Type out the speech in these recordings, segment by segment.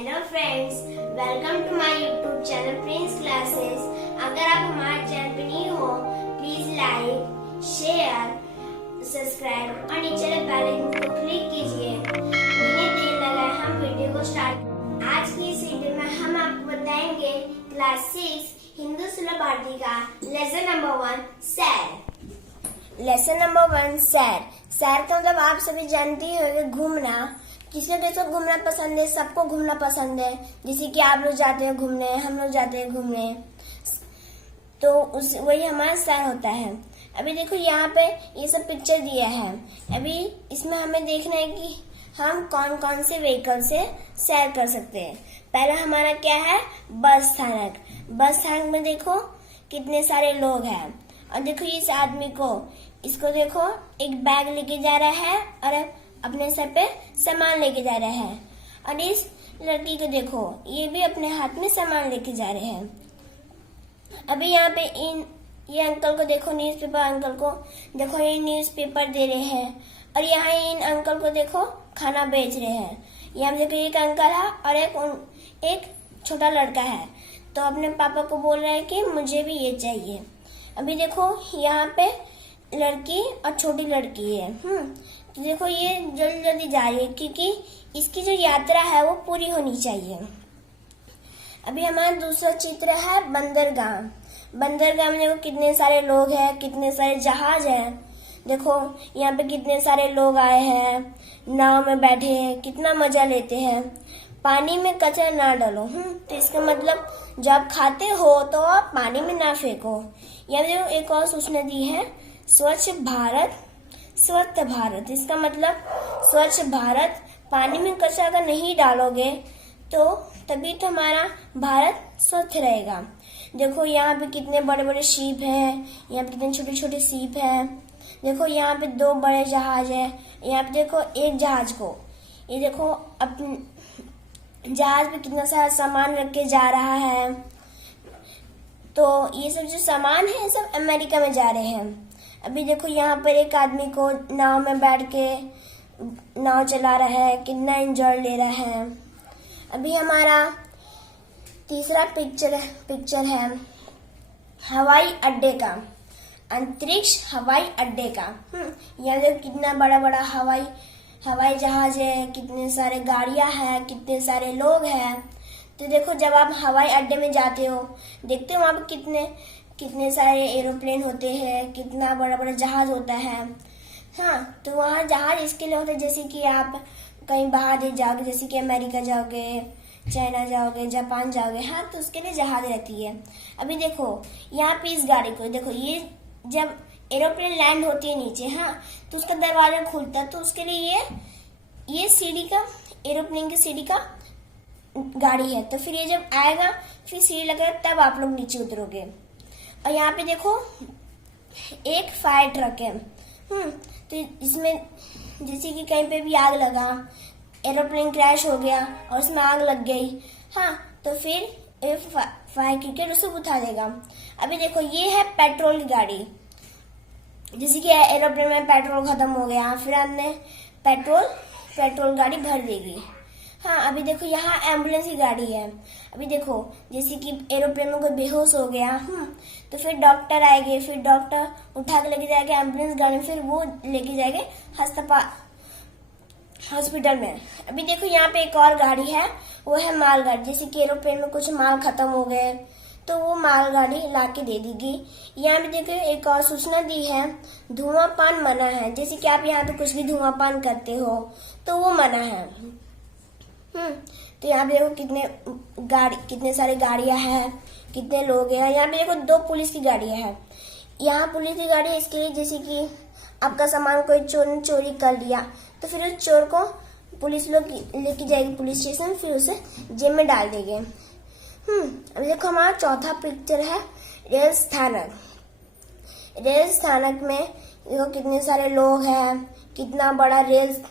Hello friends, welcome to my YouTube channel Prince Classes. अगर आप हमारे चैनल पे न्यू हो, प्लीज लाइक, शेयर, सब्सक्राइब और नीचे बेल आइकन को क्लिक कीजिए। बिना देर लगाए हम वीडियो को स्टार्ट। आज की इस वीडियो में हम आपको बताएंगे क्लास 6 हिंदू सुलभ भारती का लेसन नंबर 1 सैर। लेसन नंबर 1 सैर। सैर का मतलब आप सभी जानते ही होंगे, घूमना। किसी को घूमना पसंद है, सबको घूमना पसंद है। जैसे कि आप लोग जाते हैं घूमने, हम लोग जाते हैं घूमने, तो वही हमारा सैर होता है। अभी देखो यहाँ पे ये सब पिक्चर दिया है। अभी इसमें हमें देखना है कि हम कौन कौन से व्हीकल से सैर कर सकते हैं। पहला हमारा क्या है, बस स्थानक। बस स्थानक में देखो कितने सारे लोग हैं, और देखो इस आदमी को, इसको देखो एक बैग लेके जा रहा है और अपने सर पे सामान लेके जा रहे हैं। और इस लड़की को देखो, ये भी अपने हाथ में सामान लेके जा रहे हैं। अभी यहाँ पे ये अंकल को देखो, न्यूज़पेपर अंकल को देखो, ये न्यूज़पेपर दे रहे हैं। और यहाँ इन अंकल को देखो खाना बेच रहे हैं। यहाँ देखो एक अंकल है और एक छोटा लड़का है, तो अपने पापा को बोल रहे हैं कि मुझे भी ये चाहिए। अभी देखो यहाँ पे लड़की और छोटी लड़की है। तो देखो ये जल्दी जल्दी जा रही है, क्योंकि इसकी जो यात्रा है वो पूरी होनी चाहिए। अभी हमारा दूसरा चित्र है बंदरगाह। बंदरगाह में देखो कितने सारे लोग हैं, कितने सारे जहाज हैं। देखो यहाँ पे कितने सारे लोग आए हैं, नाव में बैठे हैं, कितना मजा लेते हैं। पानी में कचरा ना डालो। तो इसका मतलब जब आप खाते हो तो आप पानी में ना फेंको। यहाँ देखो एक और सूचना दी है, स्वच्छ भारत स्वस्थ भारत। इसका मतलब स्वच्छ भारत, पानी में कचरा अगर नहीं डालोगे तो तभी तो हमारा भारत स्वस्थ रहेगा। देखो यहाँ पे कितने बड़े बड़े शिप हैं, यहाँ पे कितने छोटे छोटे शिप हैं। देखो यहाँ पे 2 बड़े जहाज है। यहाँ पे देखो एक जहाज को, ये देखो अपने जहाज पे कितना सारा सामान रख के जा रहा है। तो ये सब जो सामान है सब अमेरिका में जा रहे हैं। अभी देखो यहाँ पर एक आदमी को नाव में बैठ के नाव चला रहा है, कितना एंजॉय ले रहा है। अभी हमारा तीसरा पिक्चर है हवाई अड्डे का, अंतरिक्ष हवाई अड्डे का। यहाँ देखो कितना बड़ा बड़ा हवाई जहाज है, कितने सारे गाड़ियां हैं, कितने सारे लोग हैं। तो देखो जब आप हवाई अड्डे में जाते हो, देखते हो वहां पर कितने सारे एरोप्लेन होते हैं, कितना बड़ा बड़ा जहाज होता है। तो वहाँ जहाज इसके लिए होता है, जैसे कि आप कहीं बाहर जाओगे, जैसे कि अमेरिका जाओगे, चाइना जाओगे, जापान जाओगे, तो उसके लिए जहाज रहती है। अभी देखो यहाँ पे इस गाड़ी को देखो, ये जब एरोप्लेन लैंड होती है नीचे, तो उसका दरवाजा खुलता है, तो उसके लिए ये सीढ़ी का, एरोप्लेन की सीढ़ी का गाड़ी है। तो फिर ये जब आएगा, फिर सीढ़ी लगेगा, तब आप लोग नीचे उतरोगे। और यहाँ पे देखो एक फायर ट्रक है। तो इसमें जैसे कि कहीं पे भी आग लगा, एरोप्लेन क्रैश हो गया और उसमें आग लग गई, तो फिर फायर ब्रिगेड उसको बुझा देगा। अभी देखो ये है पेट्रोल की गाड़ी। जैसे कि एरोप्लेन में पेट्रोल खत्म हो गया, फिर हमने पेट्रोल गाड़ी भर देगी। अभी देखो यहाँ एम्बुलेंस की गाड़ी है। अभी देखो जैसे कि एरोप्लेन में कोई बेहोश हो गया, तो फिर डॉक्टर आएंगे, फिर डॉक्टर उठा के लेके जाएंगे एम्बुलेंस गाड़ी में, फिर वो लेके जाएंगे हॉस्पिटल में। अभी देखो यहाँ पे एक और गाड़ी है, वो है मालगाड़ी। जैसे कि एरोप्लेन में कुछ माल खत्म हो गए तो वो मालगाड़ी ला के दे देगी। यहाँ पे देखो एक और सूचना दी है, धुआंपान मना है। जैसे कि आप यहाँ पे कुछ भी धुआंपान करते हो तो वो मना है। तो यहाँ पे देखो कितने सारे गाड़ियां हैं, कितने लोग हैं। यहाँ पे देखो 2 पुलिस की गाड़ियां हैं। यहाँ पुलिस की गाड़ी इसके लिए, जैसे कि आपका सामान कोई चोर ने चोरी कर लिया, तो फिर उस चोर को पुलिस लोग लेके जाएगी पुलिस स्टेशन, फिर उसे जेल में डाल देंगे। अभी देखो हमारा चौथा पिक्चर है रेल स्थानक। रेल स्थानक में देखो कितने सारे लोग हैं, कितना बड़ा ट्रेन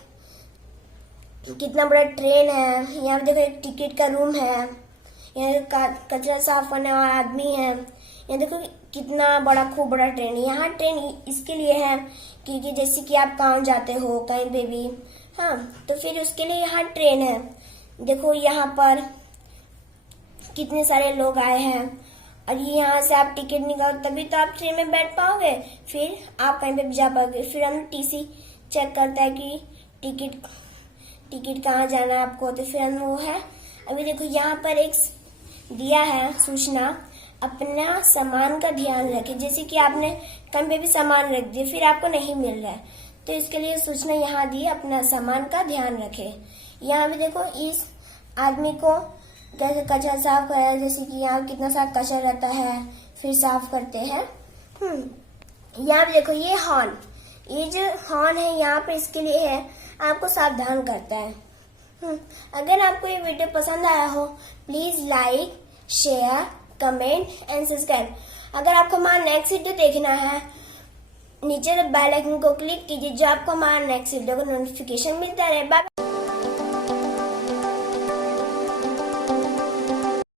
है। यहाँ पे देखो एक टिकट का रूम है, यहाँ कचरा साफ करने वाला आदमी है। यहाँ देखो कितना बड़ा, खूब बड़ा ट्रेन है। यहाँ ट्रेन इसके लिए है क्योंकि जैसे कि आप कहाँ जाते हो, कहीं पे भी, तो फिर उसके लिए यहाँ ट्रेन है। देखो यहाँ पर कितने सारे लोग आए हैं, और यहाँ से आप टिकट निकालो तभी तो आप ट्रेन में बैठ पाओगे, फिर आप कहीं पे भी जा पाओगे। फिर हम टीसी चेक करता है कि टिकट कहाँ जाना है आपको, तो फिर हम वो है। अभी देखो यहाँ पर एक दिया है सूचना, अपना सामान का ध्यान रखें। जैसे कि आपने कहीं पे भी सामान रख दिया फिर आपको नहीं मिल रहा है, तो इसके लिए सूचना यहाँ दी, अपना सामान का ध्यान रखें। यहाँ भी देखो इस आदमी को कैसे कचरा साफ कराया, जैसे कि यहाँ कितना सारा कचरा रहता है, फिर साफ करते हैं। यहाँ पे देखो ये हॉर्न, ये जो हॉर्न है यहाँ पे इसके लिए है, आपको सावधान करता है। अगर आपको ये वीडियो पसंद आया हो please like, share, comment and subscribe. अगर आपको हमारा नेक्स्ट वीडियो देखना है नीचे बेल आइकन को क्लिक कीजिए, जो आपको हमारा नेक्स्ट वीडियो का नोटिफिकेशन मिलता रहे। बाय।